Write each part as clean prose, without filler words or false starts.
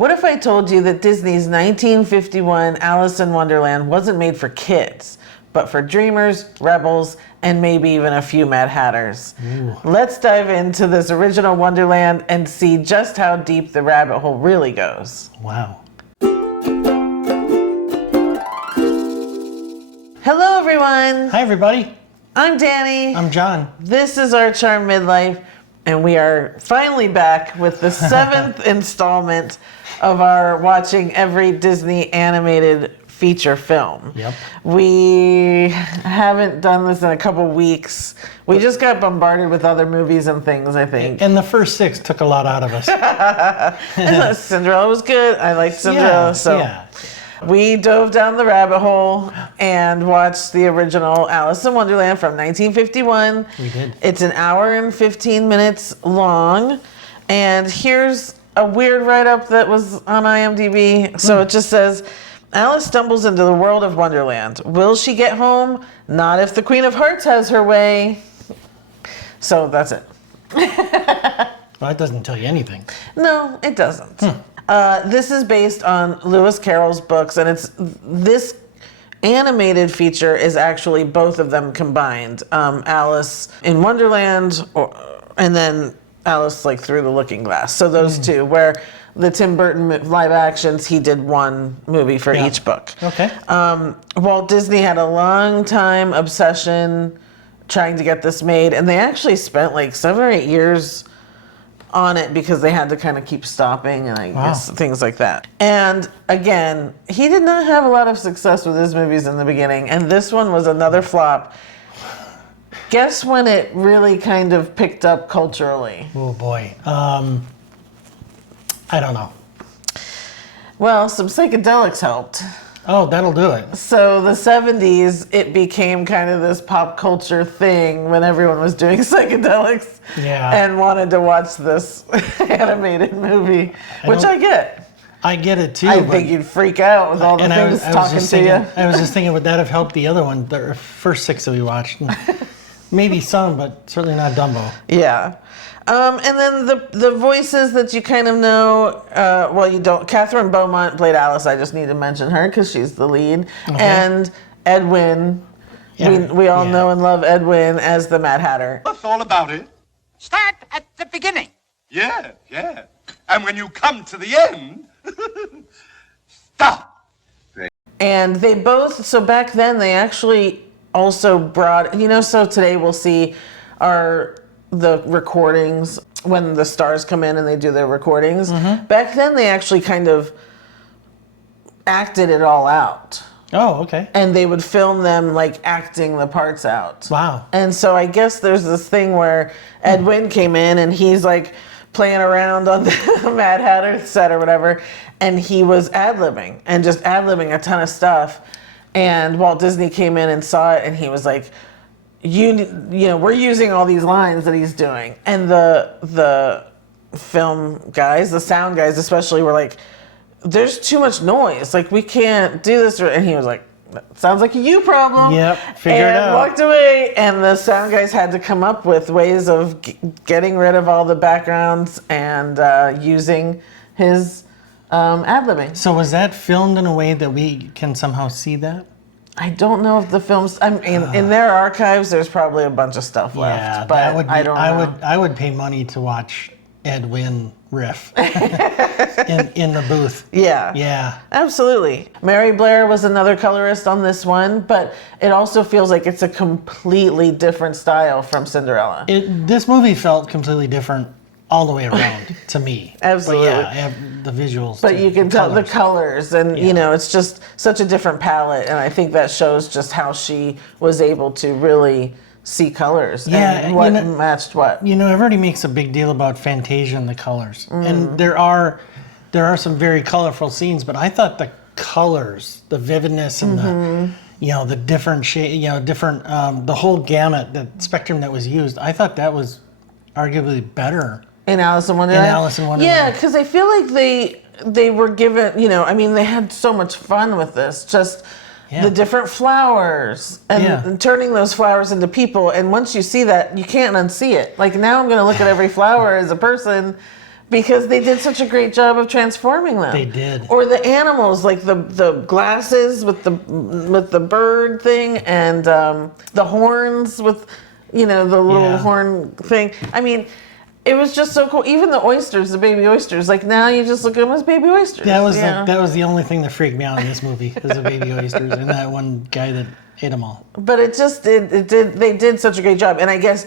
What if I told you that Disney's 1951 Alice in Wonderland wasn't made for kids, but for dreamers, rebels, and maybe even a few Mad Hatters? Ooh. Let's dive into this original Wonderland and see just how deep the rabbit hole really goes. Wow. Hello, everyone. Hi, everybody. I'm Danny. I'm John. This is our Charmed Midlife, and we are finally back with the 7th installment of our watching every Disney animated feature film. Yep. We haven't done this in a couple weeks. We just got bombarded with other movies and things, I think. And the first 6 took a lot out of us. Cinderella was good. I liked Cinderella. Yeah. We dove down the rabbit hole and watched the original Alice in Wonderland from 1951. We did. It's an hour and 15 minutes long. And here's a weird write-up that was on IMDb. So it just says, Alice stumbles into the world of Wonderland. Will she get home? Not if the Queen of Hearts has her way. So that's it. Well, that doesn't tell you anything. No, it doesn't. This is based on Lewis Carroll's books, and this animated feature is actually both of them combined. Alice in Wonderland, and then Alice like Through the Looking Glass. So those two, where the Tim Burton live actions, he did one movie for each book. Okay. Walt Disney had a long time obsession trying to get this made, and they actually spent like 7 or 8 years on it because they had to kind of keep stopping and I guess things like that. And again, he did not have a lot of success with his movies in the beginning, and this one was another flop. Guess when it really kind of picked up culturally? Oh boy. I don't know. Well, some psychedelics helped. Oh, that'll do it. So the 70s, it became kind of this pop culture thing when everyone was doing psychedelics and wanted to watch this animated movie, which I get. I get it too. I think you'd freak out with all the things talking to you. I was just thinking, would that have helped the other one, the first 6 that we watched? Maybe some, but certainly not Dumbo. Yeah. And then the voices that you kind of know, well, you don't. Catherine Beaumont played Alice. I just need to mention her because she's the lead. Okay. And Edwin, we all know and love Edwin as the Mad Hatter. That's all about it. Start at the beginning. Yeah. And when you come to the end, stop. And they both, so back then they actually also brought, so today we'll see the recordings when the stars come in and they do their recordings. Back then they actually kind of acted it all out. Oh, okay. And they would film them like acting the parts out. Wow. And so I guess there's this thing where Edwin came in and he's like playing around on the Mad Hatter set or whatever, and he was ad-libbing and just ad-libbing a ton of stuff. And Walt Disney came in and saw it and he was like, we're using all these lines that he's doing. And the film guys, the sound guys especially, were like, there's too much noise. Like, we can't do this. And he was like, that sounds like a you problem. Yep, figure it out. And walked away. And the sound guys had to come up with ways of getting rid of all the backgrounds and using his ad-libbing. So was that filmed in a way that we can somehow see that? I don't know if the films. In their archives, there's probably a bunch of stuff left. Yeah, but that would be, I don't know. I would pay money to watch Edwin riff in the booth. Yeah, absolutely. Mary Blair was another colorist on this one, but it also feels like it's a completely different style from Cinderella. This movie felt completely different all the way around to me. Absolutely. But yeah, I have the visuals. But you can tell the colors, and it's just such a different palette, and I think that shows just how she was able to really see colors and what matched what. Everybody makes a big deal about Fantasia and the colors, and there are some very colorful scenes, but I thought the colors, the vividness, and the different shade, the whole gamut, the spectrum that was used, I thought that was arguably better. In Alice in Wonderland? In Alice in Wonderland. Yeah, because I feel like they were given, they had so much fun with this. Just the different flowers and turning those flowers into people. And once you see that, you can't unsee it. Like, now I'm going to look at every flower as a person, because they did such a great job of transforming them. They did. Or the animals, like the glasses with the bird thing, and the horns with, the little horn thing. I mean, it was just so cool. Even the oysters, the baby oysters, like now you just look at them as baby oysters. That was the only thing that freaked me out in this movie, is the baby oysters and that one guy that ate them all. But they did such a great job. And I guess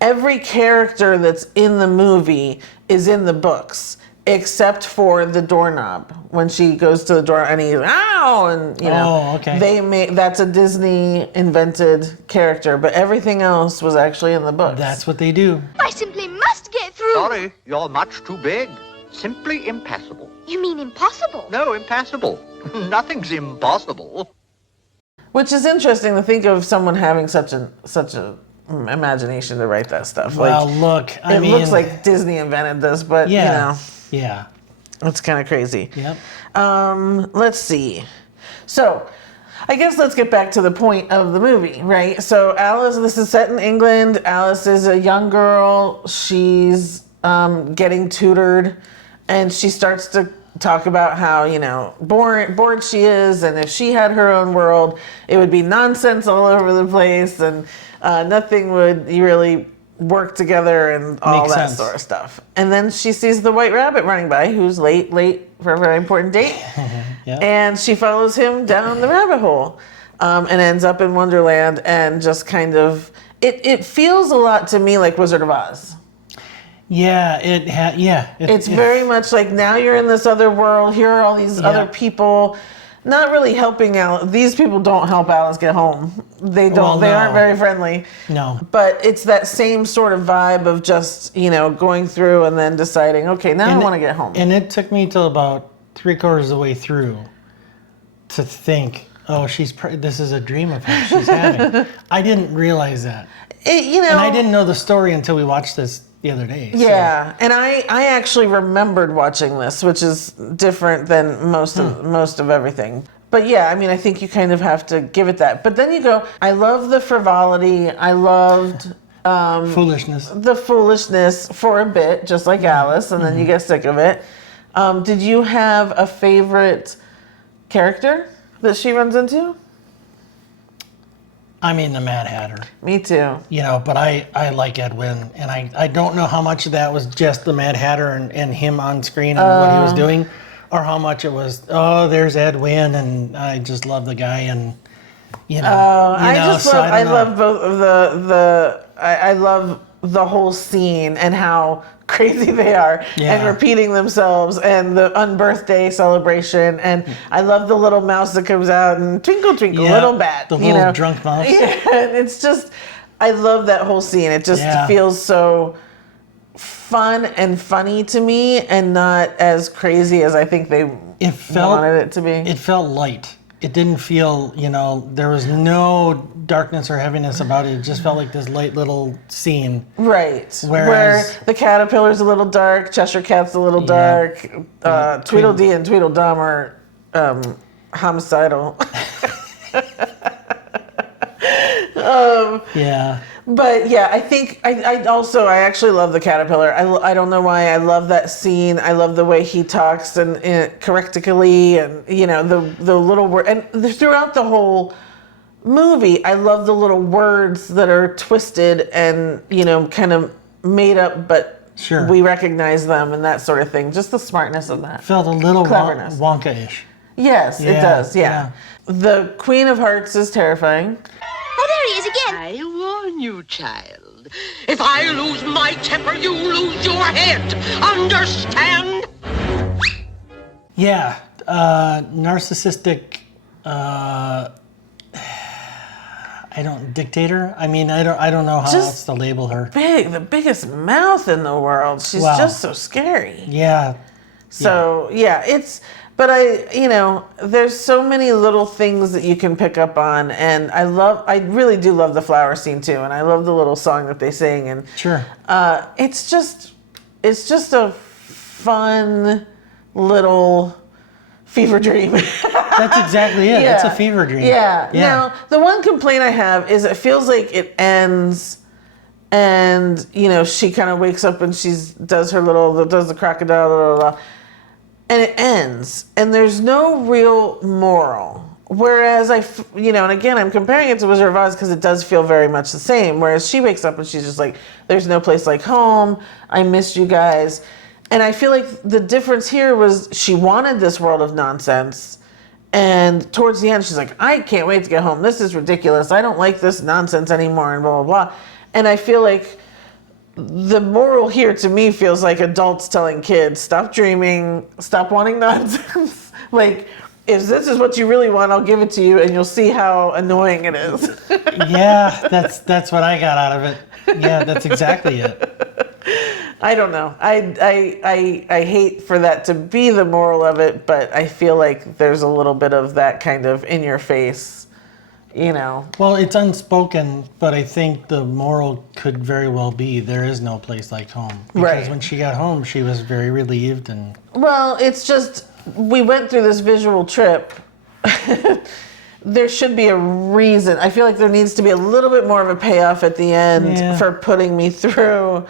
every character that's in the movie is in the books, except for the doorknob. When she goes to the door and he's, ow, and Oh, okay. That's a Disney invented character, but everything else was actually in the books. That's what they do. I simply must get through. Sorry, you're much too big. Simply impassable. You mean impossible? No, impassable. Nothing's impossible. Which is interesting to think of someone having such a imagination to write that stuff. Well, like, look, it looks like Disney invented this, but yeah. it's kind of crazy. Yep. Let's see. So, I guess let's get back to the point of the movie, right? So Alice, this is set in England. Alice is a young girl. She's getting tutored, and she starts to talk about how, bored she is, and if she had her own world, it would be nonsense all over the place, and nothing would really work together and all Makes that sense. sort of stuff. And then she sees the white rabbit running by, who's late for a very important date. Yeah. And she follows him down the rabbit hole, and ends up in Wonderland, and just kind of, it feels a lot to me like Wizard of Oz. Yeah, It's very much like, now you're in this other world, here are all these other people, not really helping Alice. These people don't help Alice get home. They don't. Well, they no. aren't very friendly. No. But it's that same sort of vibe of just, going through and then deciding, okay, now I want to get home. And it took me till about 3/4 of the way through to think, oh, this is a dream of hers she's having. I didn't realize that. And I didn't know the story until we watched this the other day. Yeah, and I actually remembered watching this, which is different than most of everything. But yeah, I mean, I think you kind of have to give it that. But then you go, I love the frivolity. I loved Foolishness. the foolishness for a bit, just like Alice, and then you get sick of it. Did you have a favorite character that she runs into? I mean, the Mad Hatter. Me too. But I like Edwin, and I don't know how much of that was just the Mad Hatter and him on screen and what he was doing, or how much it was, oh, there's Edwin, and I just love the guy, and I love both of I love the whole scene and how crazy they are, and repeating themselves, and the unbirthday celebration, and I love the little mouse that comes out and twinkle twinkle little bat, the little drunk mouse. Yeah, and it's just, I love that whole scene. It just feels so fun and funny to me, and not as crazy as I think they wanted it to be. It felt light. It didn't feel, there was no darkness or heaviness about it. It just felt like this light little scene. Right. Whereas, where the caterpillar's a little dark, Cheshire Cat's a little dark, Tweedledee and Tweedledum are homicidal. Yeah. But yeah, I think I actually love the caterpillar. I don't know why. I love that scene. I love the way he talks and correctically, and the little word, and throughout the whole movie, I love the little words that are twisted and kind of made up, but Sure. we recognize them and that sort of thing. Just the smartness of that. Felt a little Cleverness. Wonka-ish. Yes, it does. Yeah. The Queen of Hearts is terrifying. Oh, there he is again. I warn you, child. If I lose my temper, you lose your head. Understand? Yeah. Narcissistic. Dictator. I mean, I don't know how Just else to label her. The biggest mouth in the world. She's Wow. just so scary. Yeah. So but there's so many little things that you can pick up on, and I really do love the flower scene too, and I love the little song that they sing, and Sure. it's just a fun little fever dream. That's exactly it. It's a fever dream. Yeah. Now, the one complaint I have is it feels like it ends and she kind of wakes up and does the crocodile, blah, blah, blah, and it ends, and there's no real moral. Whereas and again, I'm comparing it to Wizard of Oz because it does feel very much the same. Whereas she wakes up and she's just like, there's no place like home. I missed you guys. And I feel like the difference here was she wanted this world of nonsense. And towards the end, she's like, I can't wait to get home. This is ridiculous. I don't like this nonsense anymore, and blah, blah, blah. And I feel like the moral here to me feels like adults telling kids, stop dreaming, stop wanting nonsense. Like, if this is what you really want, I'll give it to you, and you'll see how annoying it is. Yeah, that's what I got out of it. Yeah, that's exactly it. I don't know. I hate for that to be the moral of it, but I feel like there's a little bit of that kind of in your face, Well, it's unspoken, but I think the moral could very well be there is no place like home. Because when she got home, she was very relieved and. Well, it's just we went through this visual trip. There should be a reason. I feel like there needs to be a little bit more of a payoff at the end for putting me through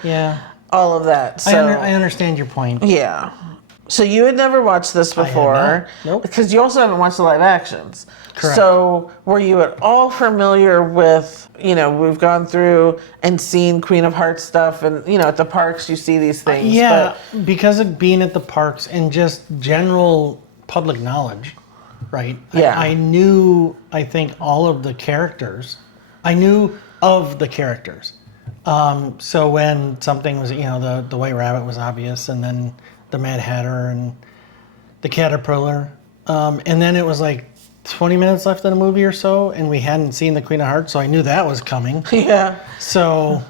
all of that. So I understand your point. Yeah. So you had never watched this before. I had not. Nope. Because you also haven't watched the live actions. Correct. So were you at all familiar with, we've gone through and seen Queen of Hearts stuff and, at the parks you see these things. Yeah, because of being at the parks and just general public knowledge, right? Yeah. I knew, I think, all of the characters. I knew of the characters. So when something was, the White Rabbit was obvious, and then the Mad Hatter and the Caterpillar. And then it was like 20 minutes left in the movie or so, and we hadn't seen the Queen of Hearts, so I knew that was coming. Yeah. So,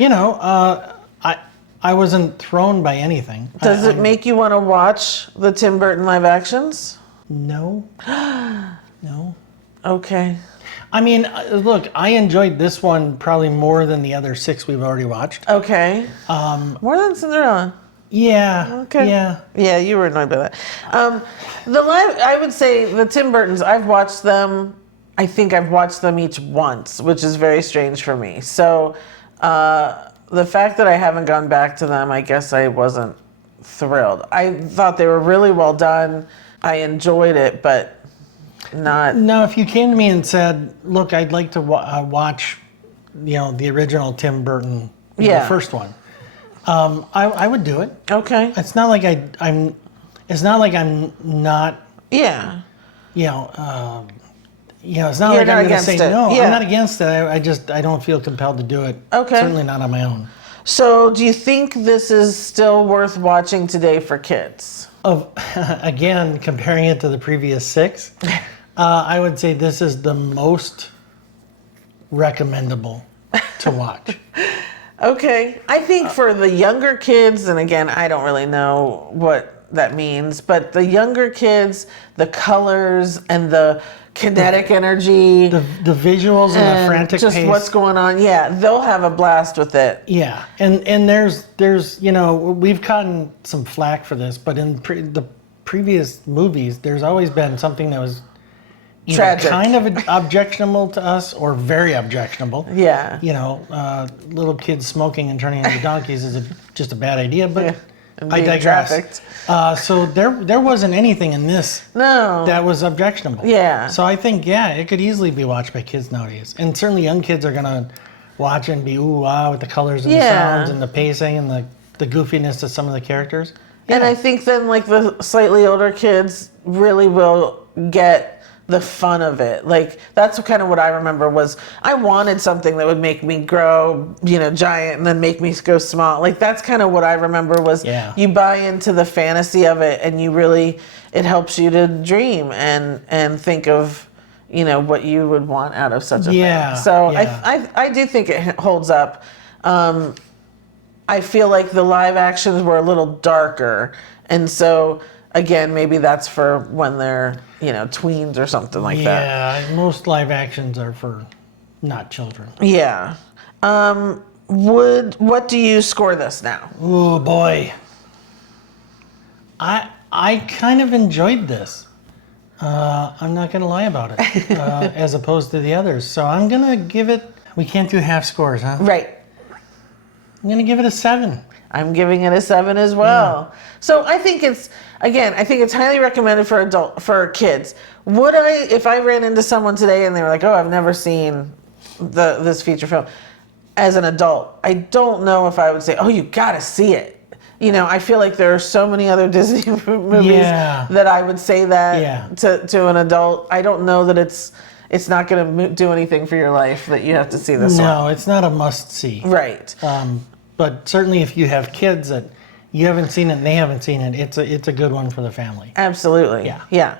I wasn't thrown by anything. Does it make you want to watch the Tim Burton live actions? No. No. Okay. I mean, look, I enjoyed this one probably more than the other 6 we've already watched. Okay. More than Cinderella. Yeah. Okay. Yeah. Yeah, you were annoyed by that. I would say the Tim Burtons, I've watched them. I think I've watched them each once, which is very strange for me. So the fact that I haven't gone back to them, I guess I wasn't thrilled. I thought they were really well done. I enjoyed it, but not. No, if you came to me and said, look, I'd like to watch, the original Tim Burton, the first one. I would do it. Okay. It's not like I'm. It's not like I'm not. Yeah. It's not like I'm going to say no. Yeah. I'm not against it. I don't feel compelled to do it. Okay. Certainly not on my own. So, do you think this is still worth watching today for kids? Again, comparing it to the previous 6, I would say this is the most recommendable to watch. Okay. I think for the younger kids, and again, I don't really know what that means, but the younger kids, the colors and the kinetic energy, the visuals and the frantic just pace. what's going on, they'll have a blast with it. Yeah, and there's we've gotten some flack for this, but in the previous movies, there's always been something that was tragic, kind of objectionable to us, or very objectionable. Yeah. Little kids smoking and turning into donkeys is just a bad idea, but And I being digress. trafficked. So there wasn't anything in this that was objectionable. Yeah. So I think, it could easily be watched by kids nowadays. And certainly young kids are going to watch and be ooh, wow, with the colors and the sounds and the pacing and the goofiness of some of the characters. Yeah. And I think then like the slightly older kids really will get the fun of it. Like that's kind of what I remember was I wanted something that would make me grow, giant and then make me go small. Like that's kind of what I remember was you buy into the fantasy of it and it helps you to dream and think of, what you would want out of such a thing. So I do think it holds up. I feel like the live actions were a little darker. And so again, maybe that's for when they're, tweens or something like that. Yeah, most live actions are for not children. Yeah. What do you score this now? Oh boy. I kind of enjoyed this. I'm not going to lie about it, as opposed to the others. So I'm going to give it. We can't do half scores, huh? Right. I'm going to give it a 7. I'm giving it a 7 as well. So I think it's highly recommended for kids. Would I, if I ran into someone today and they were like, "Oh, I've never seen this feature film," as an adult, I don't know if I would say, "Oh, you gotta see it." I feel like there are so many other Disney movies that I would say that to an adult. I don't know that it's not going to do anything for your life that you have to see this one. No, it's not a must see. Right. But certainly if you have kids that you haven't seen it and they haven't seen it, it's a good one for the family. Absolutely. Yeah. Yeah.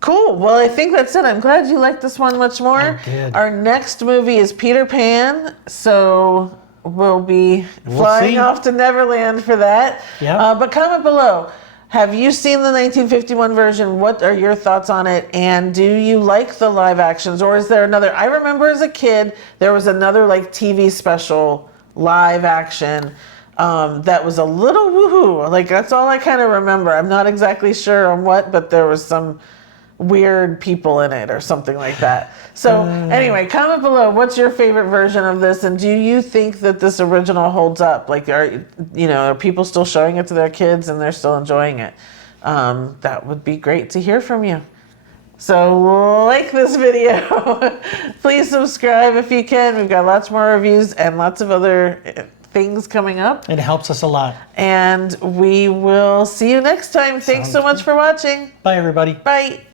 Cool. Well, I think that's it. I'm glad you liked this one much more. I did. Our next movie is Peter Pan, so we'll be flying see. off to Neverland for that. Yeah. But comment below. Have you seen the 1951 version? What are your thoughts on it? And do you like the live actions? Or is there another? I remember as a kid, there was another like TV special live action that was a little woohoo. Like that's all I kind of remember. I'm not exactly sure on what, but there was some weird people in it or something like that. So anyway, comment below. What's your favorite version of this? And do you think that this original holds up? Like, are people still showing it to their kids and they're still enjoying it? That would be great to hear from you. So like this video. Please subscribe if you can. We've got lots more reviews and lots of other things coming up. It helps us a lot. And we will see you next time. Thanks so much for watching. Bye, everybody. Bye.